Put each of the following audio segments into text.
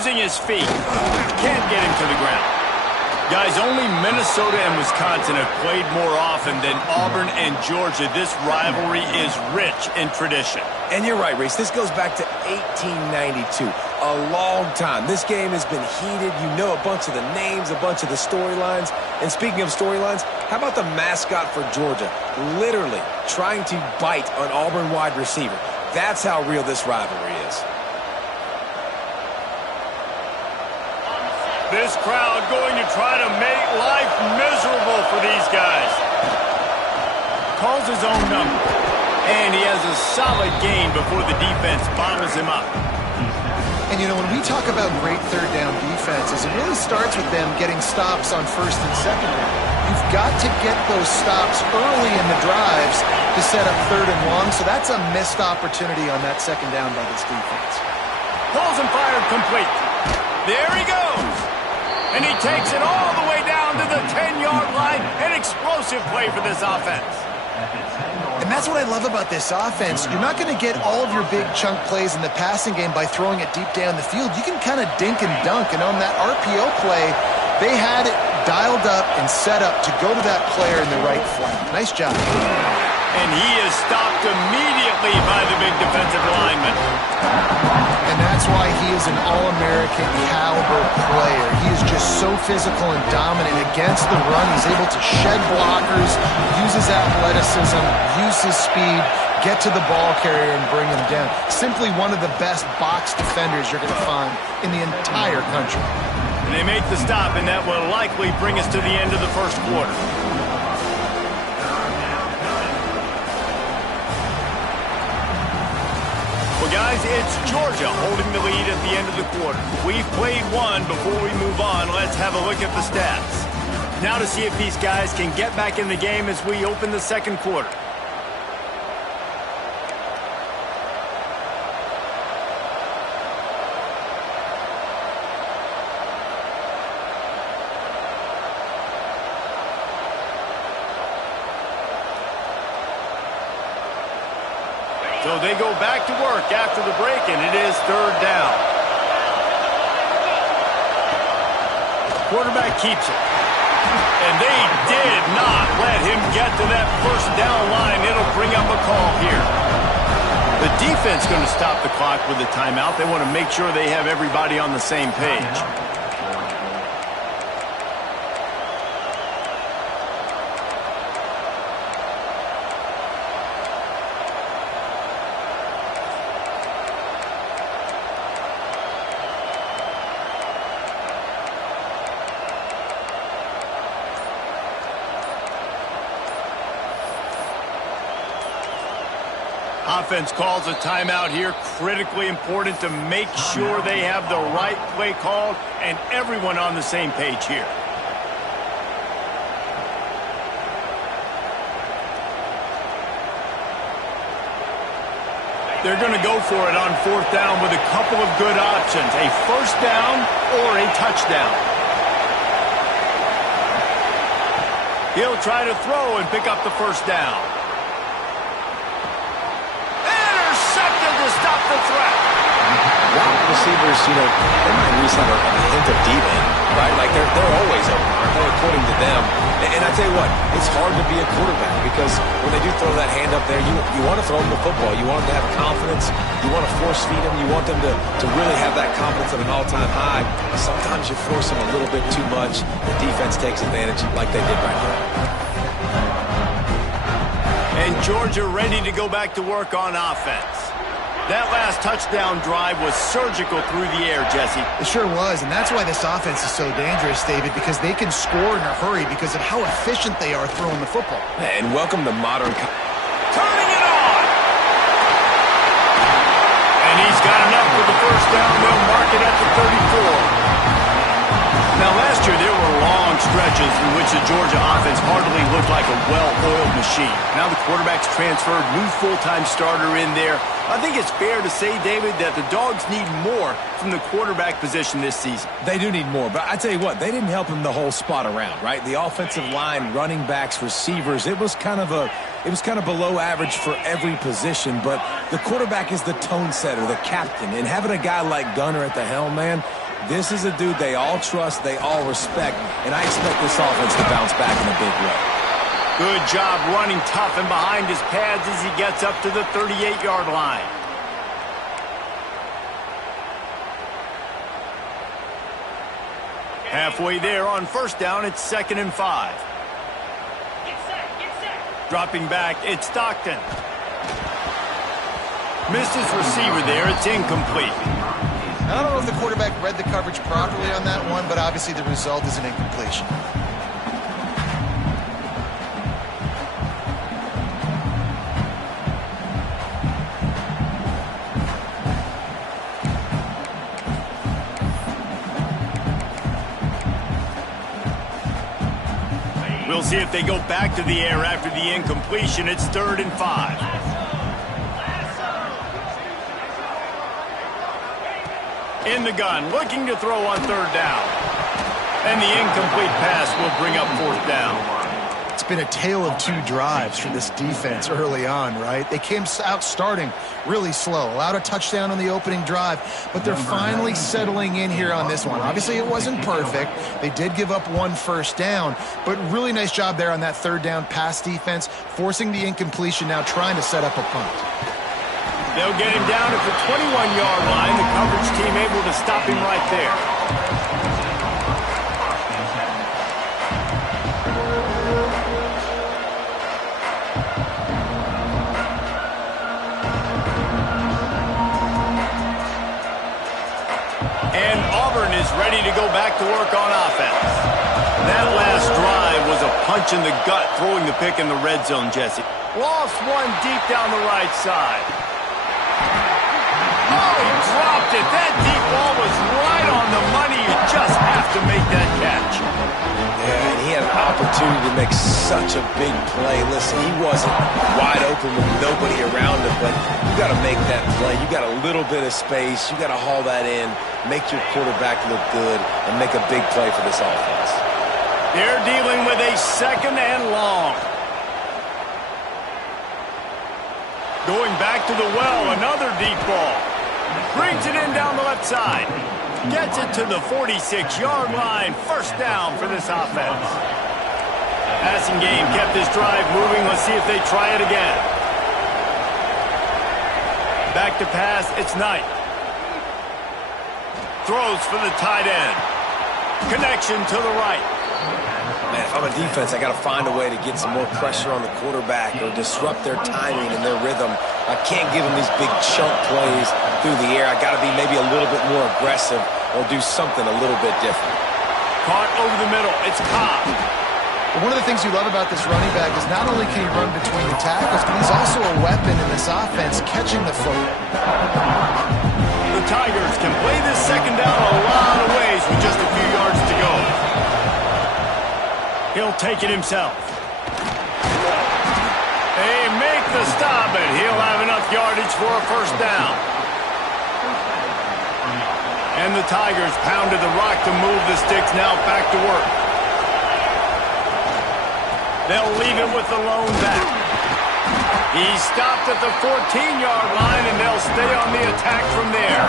using his feet. Can't get him to the ground. Guys, only Minnesota and Wisconsin have played more often than Auburn and Georgia. This rivalry is rich in tradition. And you're right, Reese. This goes back to 1892. A long time. This game has been heated. You know a bunch of the names, a bunch of the storylines. And speaking of storylines, how about the mascot for Georgia? Literally trying to bite an Auburn wide receiver. That's how real this rivalry is. This crowd going to try to make life miserable for these guys. Calls his own number. And he has a solid gain before the defense bottles him up. And, you know, when we talk about great third down defenses, it really starts with them getting stops on first and second down. You've got to get those stops early in the drives to set up third and long, so that's a missed opportunity on that second down by this defense. Pulls and fired complete. There he goes. And he takes it all the way down to the 10-yard line. An explosive play for this offense. And that's what I love about this offense. You're not going to get all of your big chunk plays in the passing game by throwing it deep down the field. You can kind of dink and dunk. And on that RPO play, they had it dialed up and set up to go to that player in the right flank. Nice job. And he is stopped immediately by the big defensive lineman. And that's why he is an All-American caliber player. He is just so physical and dominant against the run. He's able to shed blockers, use his athleticism, use his speed, get to the ball carrier and bring him down. Simply one of the best box defenders you're going to find in the entire country. And they make the stop, and that will likely bring us to the end of the first quarter. Well, guys, it's Georgia holding the lead at the end of the quarter. We've played one. Before we move on, let's have a look at the stats. Now to see if these guys can get back in the game as we open the second quarter. So they go back to work after the break, and it is third down. Quarterback keeps it. And they did not let him get to that first down line. It'll bring up a call here. The defense going to stop the clock with a timeout. They want to make sure they have everybody on the same page. Offense calls a timeout here. Critically important to make sure they have the right play called and everyone on the same page here. They're going to go for it on fourth down with a couple of good options. A first down or a touchdown. He'll try to throw and pick up the first down. Stop the threat. Wide receivers, you know, they might lose have a hint of deep end, right? Like they're always open, aren't they, according to them? And I tell you what, it's hard to be a quarterback because when they do throw that hand up there, you want to throw them the football. You want them to have confidence. You want to force feed them. You want them to really have that confidence at an all-time high. Sometimes you force them a little bit too much. The defense takes advantage like they did right now. And Georgia ready to go back to work on offense. That last touchdown drive was surgical through the air, Jesse. It sure was, and that's why this offense is so dangerous, David, because they can score in a hurry because of how efficient they are throwing the football. And welcome to modern... Turning it on! And he's got enough for the first down. They'll mark it at the 34. Now, last year, there were long stretches in which the Georgia offense hardly looked like a well-oiled machine. Now the quarterback's transferred, new full-time starter in there. I think it's fair to say, David, that the Dogs need more from the quarterback position this season. They do need more, but I tell you what, they didn't help him the whole spot around, right? The offensive line, running backs, receivers, it was kind of below average for every position, but the quarterback is the tone setter, the captain, and having a guy like Gunner at the helm, man, This is a dude they all trust, they all respect, and I expect this offense to bounce back in a big way. Good job running tough and behind his pads as he gets up to the 38-yard line. Halfway there on first down, it's 2nd and 5. Dropping back, it's Stockton. Missed his receiver there, it's incomplete. I don't know if the quarterback read the coverage properly on that one, but obviously the result is an incompletion. We'll see if they go back to the air after the incompletion. It's 3rd and 5. In the gun, looking to throw on 3rd down. And the incomplete pass will bring up 4th down. It's been a tale of two drives for this defense early on, right? They came out starting really slow, allowed a touchdown on the opening drive, but they're finally settling in here on this one. Obviously, it wasn't perfect. They did give up 1 first down, but really nice job there on that 3rd down pass defense, forcing the incompletion, now trying to set up a punt. They'll get him down at the 21-yard line. The coverage team able to stop him right there. And Auburn is ready to go back to work on offense. That last drive was a punch in the gut, throwing the pick in the red zone, Jesse. Lost one deep down the right side. Oh, he dropped it. That deep ball was right on the money. You just have to make that catch. Yeah, and he had an opportunity to make such a big play. Listen, he wasn't wide open with nobody around him, but you got to make that play. You got a little bit of space. You got to haul that in, make your quarterback look good, and make a big play for this offense. They're dealing with a 2nd and long. Going back to the well, another deep ball. Brings it in down the left side. Gets it to the 46-yard line. 1st down for this offense. Passing game kept this drive moving. Let's see if they try it again. Back to pass, it's Knight. Throws for the tight end. Connection to the right. Man, if I'm a defense, I got to find a way to get some more pressure on the quarterback or disrupt their timing and their rhythm. I can't give them these big chunk plays through the air. I got to be maybe a little bit more aggressive or do something a little bit different. Caught over the middle. It's Cobb. One of the things you love about this running back is not only can he run between the tackles, but he's also a weapon in this offense, catching the football. The Tigers can play this 2nd down a lot of ways with just a few yards to go. He'll take it himself. They make the stop, and he'll have enough yardage for a 1st down. And the Tigers pounded the rock to move the sticks, now back to work. They'll leave it with the lone back. He's stopped at the 14-yard line, and they'll stay on the attack from there.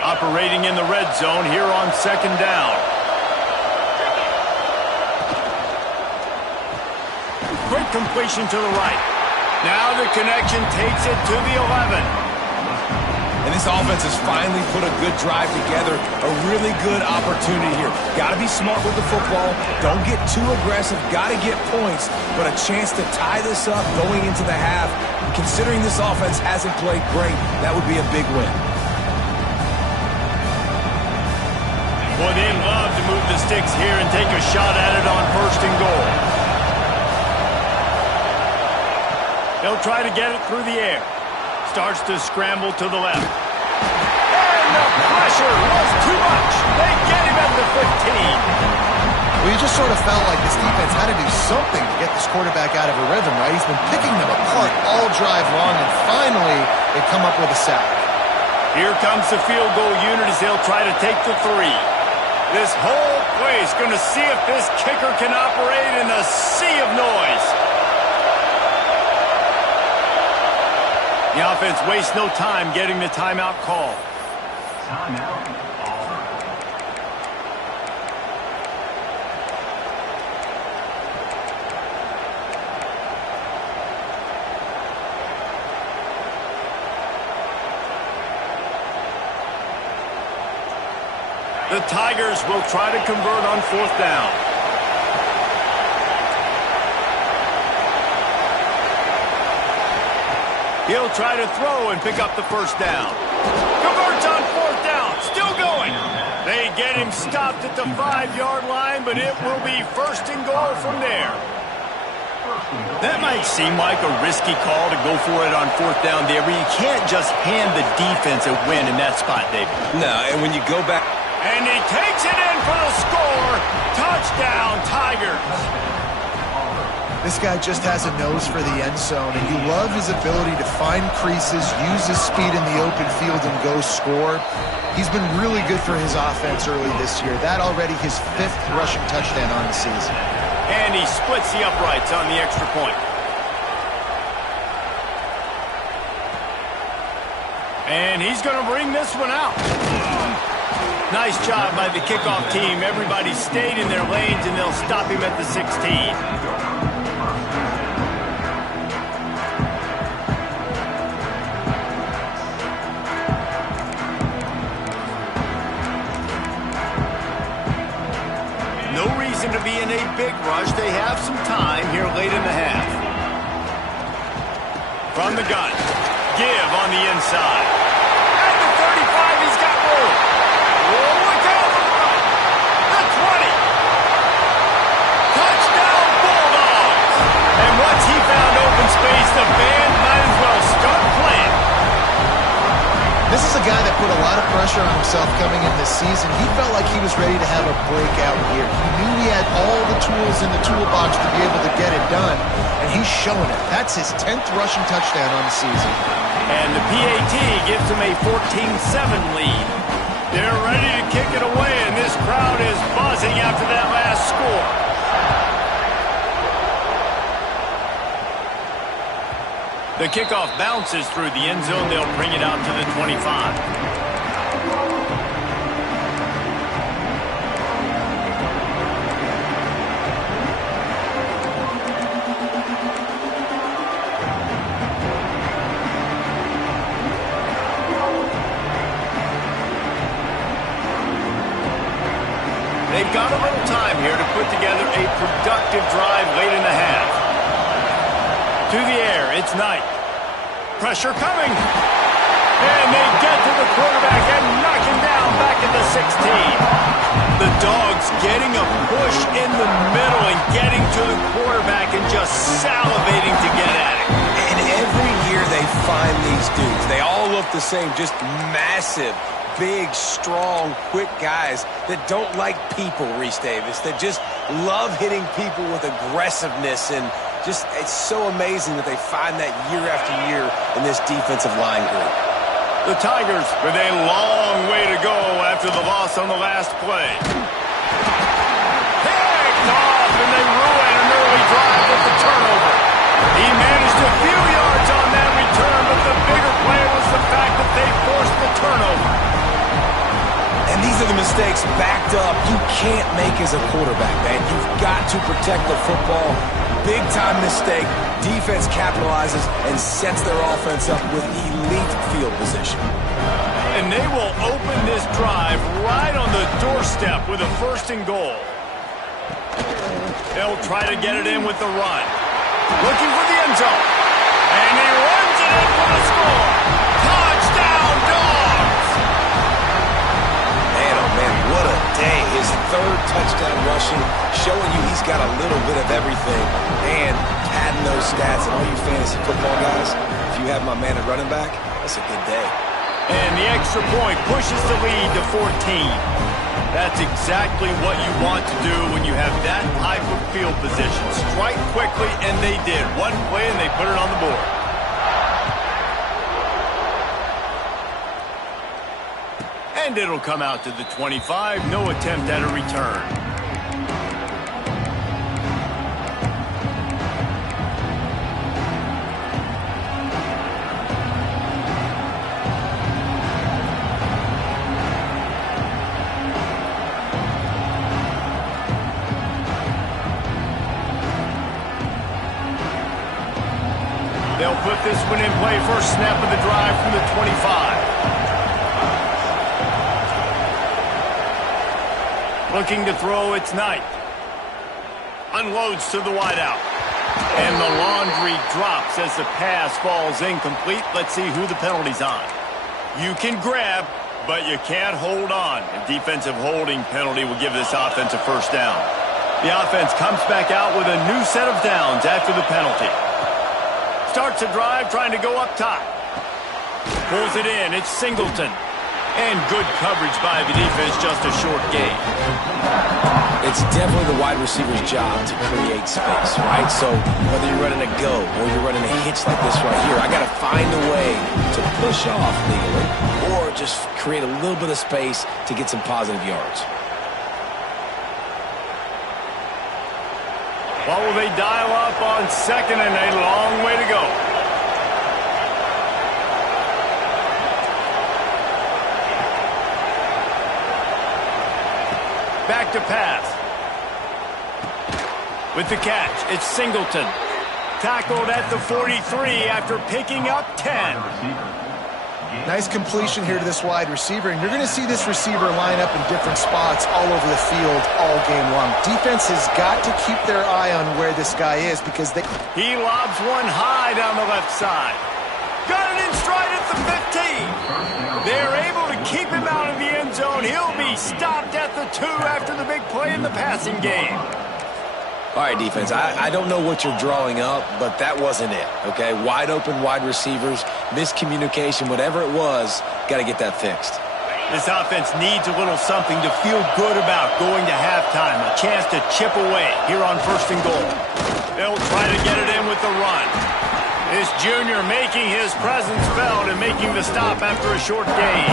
Operating in the red zone here on 2nd down. Quick completion to the right. Now the connection takes it to the 11. And this offense has finally put a good drive together. A really good opportunity here. Got to be smart with the football. Don't get too aggressive. Got to get points. But a chance to tie this up going into the half. Considering this offense hasn't played great, that would be a big win. Boy, they love to move the sticks here and take a shot at it on 1st and goal. They'll try to get it through the air. Starts to scramble to the left. And the pressure was too much. They get him at the 15. Well, you just sort of felt like this defense had to do something to get this quarterback out of a rhythm, right? He's been picking them apart all drive long, and finally they come up with a sack. Here comes the field goal unit as they'll try to take the 3. This whole place going to see if this kicker can operate in a sea of noise. The offense wastes no time getting the timeout call. Timeout. The Tigers will try to convert on 4th down. He'll try to throw and pick up the 1st down. Converts on 4th down. Still going. They get him stopped at the 5-yard line, but it will be 1st and goal from there. That might seem like a risky call to go for it on 4th down there, but you can't just hand the defense a win in that spot, David. No, and when you go back... And he takes it in for the score. Touchdown, Tigers. This guy just has a nose for the end zone, and you love his ability to find creases, use his speed in the open field, and go score. He's been really good for his offense early this year. That already his 5th rushing touchdown on the season. And he splits the uprights on the extra point. And he's going to bring this one out. Nice job by the kickoff team. Everybody stayed in their lanes, and they'll stop him at the 16. No reason to be in a big rush. They have some time here late in the half. From the gun. Give on the inside. At the 35, he's got room. Look out! The 20. Touchdown, Bulldogs! And once he found open space, the band might as well start playing. This is a guy that put a lot of pressure on himself coming in this season. He felt like he was ready to have a breakout year. He knew he had all the tools in the toolbox to be able to get it done, and he's showing it. That's his 10th rushing touchdown on the season. And the PAT gives him a 14-7 lead. They're ready to kick it away, and this crowd is buzzing after that last score. The kickoff bounces through the end zone. They'll bring it out to the 25. They've got a little time here to put together a productive drive late in the half. To the air, it's Knight. Pressure coming. And they get to the quarterback and knock him down back at the 16. The Dogs getting a push in the middle and getting to the quarterback and just salivating to get at it. And every year they find these dudes. They all look the same, just massive, big, strong, quick guys that don't like people, Reese Davis, that just love hitting people with aggressiveness, and just it's so amazing that they find that year after year in this defensive line group. The Tigers with a long way to go after the loss on the last play. Picked off, and they ruin an early drive with the turnover. He managed a few yards on that return, but the bigger play was the fact that they forced the turnover. And these are the mistakes backed up you can't make as a quarterback, man. You've got to protect the football. Big-time mistake. Defense capitalizes and sets their offense up with elite field position. And they will open this drive right on the doorstep with a 1st and goal. They'll try to get it in with the run. Looking for the end zone. And he runs it in for the score. Touchdown, Dogs! Man, oh man, what a day. His 3rd touchdown rushing, showing you he's got a little bit of everything. And padding those stats, and all you fantasy football guys, if you have my man at running back, that's a good day. And the extra point pushes the lead to 14. That's exactly what you want to do when you have that type of field position. Strike quickly, and they did. One play, and they put it on the board. And And it'll come out to the 25. No attempt at a return. They'll put this one in play. First snap of the drive from the 25. Looking to throw, it's Knight. Unloads to the wideout. And the laundry drops as the pass falls incomplete. Let's see who the penalty's on. You can grab, but you can't hold on. A defensive holding penalty will give this offense a first down. The offense comes back out with a new set of downs after the penalty. Starts a drive trying to go up top. Pulls it in. It's Singleton. And good coverage by the defense, just a short gain. It's definitely the wide receiver's job to create space, right? So whether you're running a go or you're running a hitch like this right here, I got to find a way to push off legally or just create a little bit of space to get some positive yards. What will they dial up on second and a long way to go? Back to pass. With the catch, it's Singleton. Tackled at the 43 after picking up 10. Nice completion here to this wide receiver, and you're going to see this receiver line up in different spots all over the field all game long. Defense has got to keep their eye on where this guy is because they... He lobs one high down the left side. Got it in stride at the 15. They're able to keep him out of the end zone. He'll be stopped at the 2 after the big play in the passing game. All right, defense, I don't know what you're drawing up, but that wasn't it, okay? Wide open wide receivers, miscommunication, whatever it was, got to get that fixed. This offense needs a little something to feel good about going to halftime. A chance to chip away here on first and goal. They'll try to get it in with the run. This junior making his presence felt and making the stop after a short gain.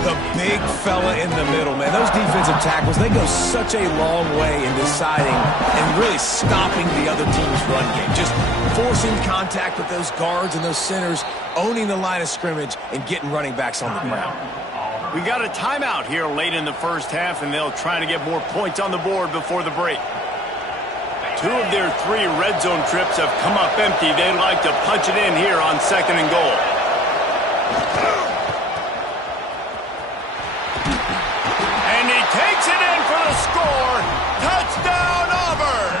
The big fella in the middle, man. Those defensive tackles, they go such a long way in deciding and really stopping the other team's run game. Just forcing contact with those guards and those centers, owning the line of scrimmage, and getting running backs on the ground. We got a timeout here late in the first half, and they'll try to get more points on the board before the break. 2 of their 3 red zone trips have come up empty. They'd like to punch it in here on second and goal. And he takes it in for the score. Touchdown, Auburn!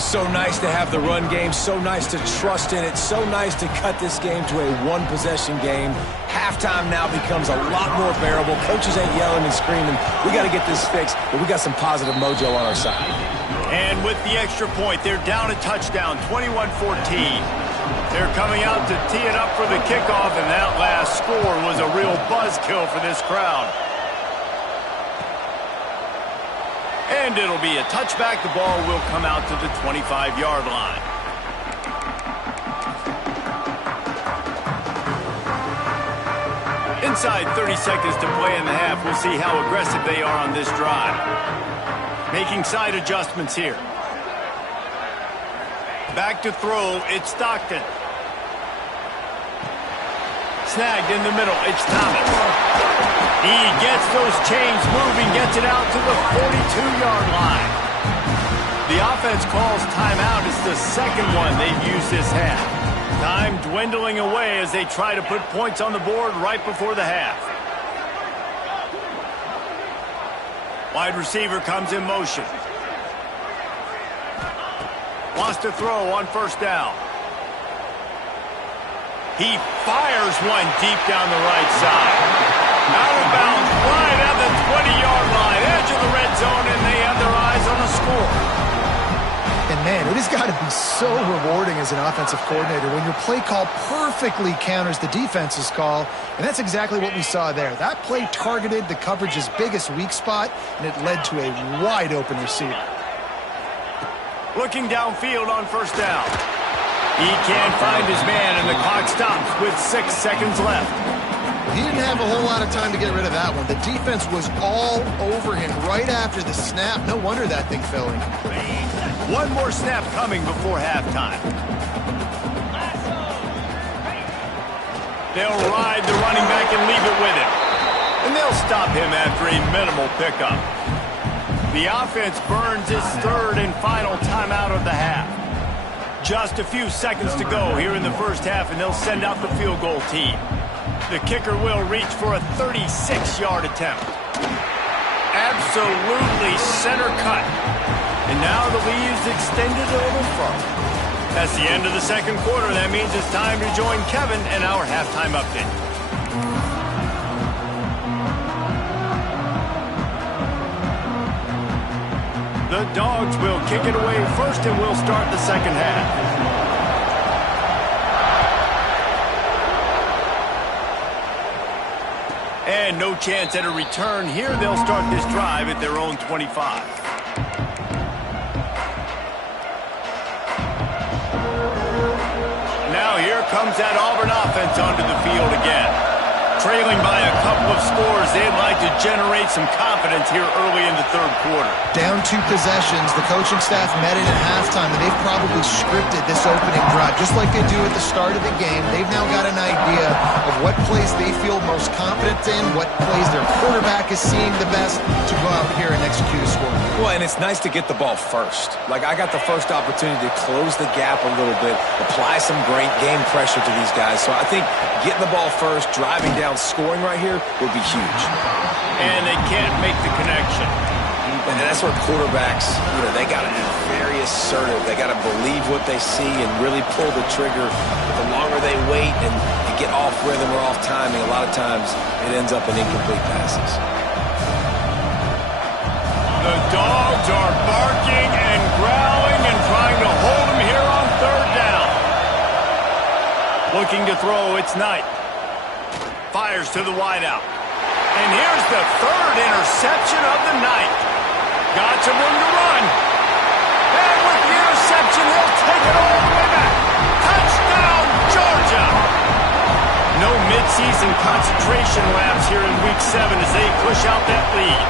So nice to have the run game, so nice to trust in it, so nice to cut this game to a one-possession game. Halftime now becomes a lot more bearable. Coaches ain't yelling and screaming. We got to get this fixed, but we got some positive mojo on our side. And with the extra point, they're down a touchdown, 21-14. They're coming out to tee it up for the kickoff, and that last score was a real buzzkill for this crowd. And it'll be a touchback. The ball will come out to the 25-yard line. Inside 30 seconds to play in the half. We'll see how aggressive they are on this drive. Making side adjustments here. Back to throw, it's Stockton. Snagged in the middle, it's Thomas. He gets those chains moving, gets it out to the 42-yard line. The offense calls timeout. It's the second one they've used this half. Time dwindling away as they try to put points on the board right before the half. Wide receiver comes in motion. Wants to throw on first down. He fires one deep down the right side. Out of bounds, right at the 20-yard line, edge of the red zone, and they have their eyes on the score. And man, it has got to be so rewarding as an offensive coordinator when your play call perfectly counters the defense's call, and that's exactly what we saw there. That play targeted the coverage's biggest weak spot, and it led to a wide-open receiver. Looking downfield on first down. He can't find his man, and the clock stops with 6 seconds left. He didn't have a whole lot of time to get rid of that one. The defense was all over him right after the snap. No wonder that thing fell incomplete. One more snap coming before halftime. They'll ride the running back and leave it with him. And they'll stop him after a minimal pickup. The offense burns its third and final timeout of the half. Just a few seconds to go here in the first half, and they'll send out the field goal team. The kicker will reach for a 36-yard attempt. Absolutely center cut. And now the lead is extended a little further. That's the end of the second quarter. That means it's time to join Kevin and our halftime update. The Dogs will kick it away first, and we'll start the second half. And no chance at a return here. They'll start this drive at their own 25. Now here comes that Auburn offense onto the field again. Trailing by a couple of scores, they'd like to generate some confidence here early in the third quarter. Down 2 possessions, the coaching staff met in at halftime, and they've probably scripted this opening drive. Just like they do at the start of the game, they've now got an idea of what plays they feel most confident in, what plays their quarterback is seeing the best to go out here and execute a score. Well, and it's nice to get the ball first. Like, I got the first opportunity to close the gap a little bit, apply some great game pressure to these guys. So I think getting the ball first, driving down, scoring right here would be huge. And they can't make the connection. And that's where quarterbacks, they got to be very assertive. They got to believe what they see and really pull the trigger. The longer they wait and get off rhythm or off timing, a lot of times it ends up in incomplete passes. The Dogs are barking and growling and trying to hold him here on third down. Looking to throw, it's Knight. Fires to the wideout. And here's the third interception of the night. Got some room to run. And with the interception, he'll take it all the way back. Touchdown, Georgia! No midseason concentration laps here in Week 7 as they push out that lead.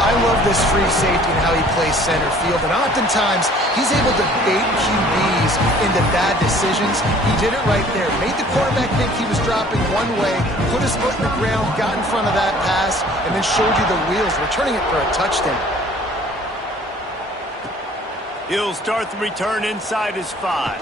I love this free safety and how he plays center field, and oftentimes he's able to bait QBs into bad decisions. He did it right there. Made the quarterback think he was dropping one way, put his foot in the ground, got in front of that pass, and then showed you the wheels, returning it for a touchdown. He'll start the return inside his 5.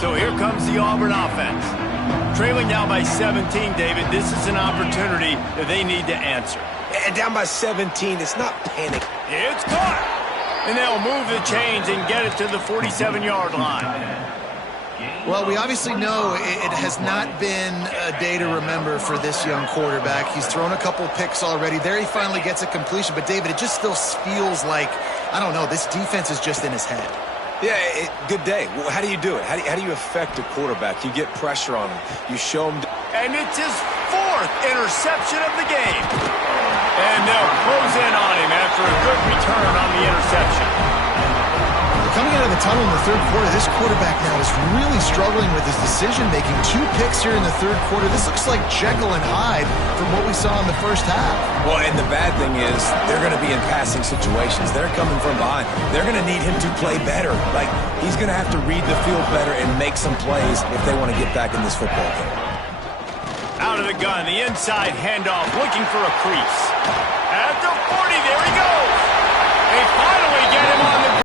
So here comes the Auburn offense. Trailing down by 17, David. This is an opportunity that they need to answer. And down by 17, it's not panic. It's caught. And they'll move the chains and get it to the 47-yard line. Well, we obviously know it has not been a day to remember for this young quarterback. He's thrown a couple picks already. There he finally gets a completion. But, David, it just still feels like, I don't know, this defense is just in his head. Yeah, good day. Well, how do you do it? How do you affect a quarterback? You get pressure on him. You show him. And it's his 4th interception of the game. And they'll close in on him after a good return on the interception. Coming out of the tunnel in the third quarter, this quarterback now is really struggling with his decision-making. 2 picks here in the third quarter. This looks like Jekyll and Hyde from what we saw in the first half. Well, and the bad thing is they're going to be in passing situations. They're coming from behind. They're going to need him to play better. Like, he's going to have to read the field better and make some plays if they want to get back in this football game. Out of the gun, the inside handoff, looking for a crease. At the 40, there he goes. A final